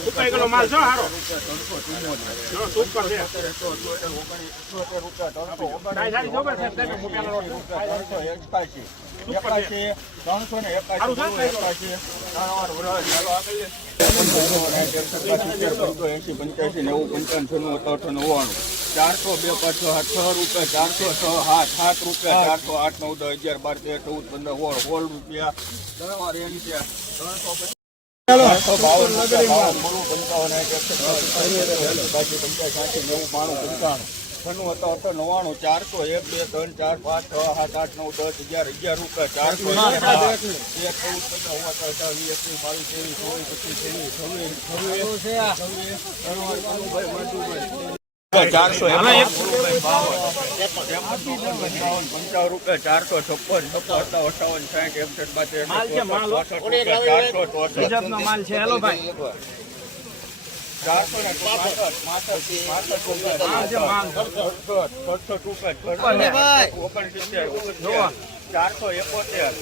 રૂપિયા? ત્રણસો હારો રૂપિયા ત્રણસો અઠ્યોતેર રૂપિયા ત્રણસો કાંઈ છે એકાશી ત્રણસો ને એસી પંચ્યાસી નેવું પંચાવન છન્નું અઠાવન નવ્વાણું ચારસો બે પાંચસો છ સાત છ રૂપિયા ચારસો છ સાત સાત રૂપિયા ચારસો આઠ નવ દસ અગિયાર બાર તેર ચૌદ પંદર સોળ સોળ રૂપિયા. ત્રણ એસી ત્રણસો બાવન રૂપિયા બાવન પંચાવન નેવું બાણું પંચાણું. છન્નું હતા અઠાર નવ્વાણું ચારસો એક બે ત્રણ ચાર પાંચ છ સાત આઠ નવ દસ અગિયાર અગિયાર રૂપિયા ચારસો એક. ચૌદ પંદર વીસ એકવીસ બાવીસ ત્રેવીસ ચોવીસ પચીસ છવ્વીસ છવ્વીસ છવ્વીસ ચારસો પંચાવન રૂપિયા ચારસો છપ્પન છપ્પન અઠાવન સાઠ એકસઠ બાસઠ ચારસો ચોસઠ. માલ છે. ચારસો ને ચારસો એકોતેર.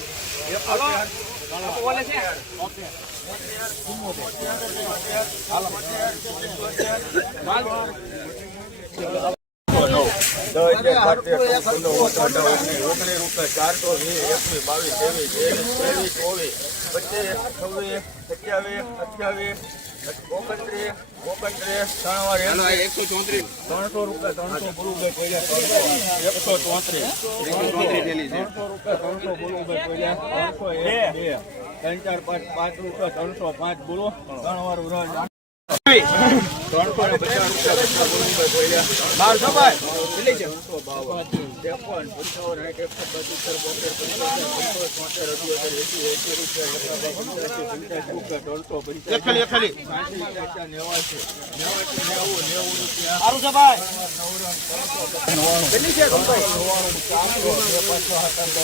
એકોતેર ચારસો વીસ એકવીસ બાવીસ ત્રેવીસ ચોવીસ પચીસ છવ્વીસ સત્યાવીસ અઠ્યાવીસ ત્રણસો રૂપિયા ત્રણસો બોલું એકસો ચોત્રીસ ત્રણસો રૂપિયા ત્રણસો બોલું ત્રણસો એક બે ત્રણ ચાર પાંચ પાંચ રૂપિયા ત્રણસો પાંચ બોલો ત્રણ વાર બારસો ભાઈ ત્રણસો બાવન ત્રેપન પંચાવન સાઠ એકસઠ પચીસર બોતેર પંચોતેર પંચોતેર છોતેર એસી એસી રૂપિયા ત્રણસો પંચ્યાસી નેવાસી નેવાસી નેવું નેવું રૂપિયા સારું છે, ભાઈ.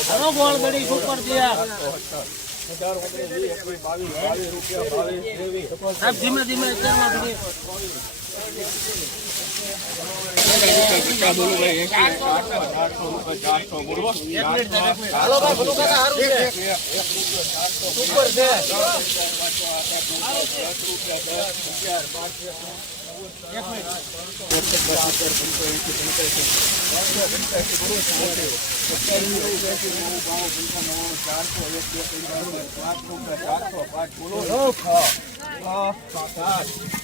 હાલો ગોળ બડી સાહેબ ધીમે ધીમે ચારસો ચારસો બોલો સુપર છે પચાસ પચાસ મૂકો બાવન પંચાવન એકસો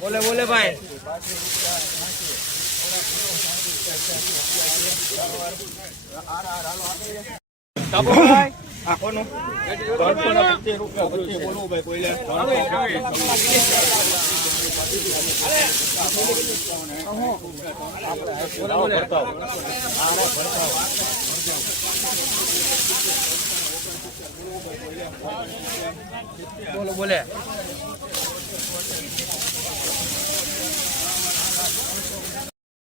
બોલે બોલે ભાઈ. ભાઈ આ કોનું ત્રણસો ને પચીસ રૂપિયા પચીસ બોલવું ભાઈ કોઈલે ત્રણસો બોલે બોલે બોલો બોલે ચારસો પંદર ચારસો ને એકવીસ બોલું બાવીસ ત્રેવીસ ત્રેવીસ રૂપિયા ચારસો ચોવીસ ચોવીસ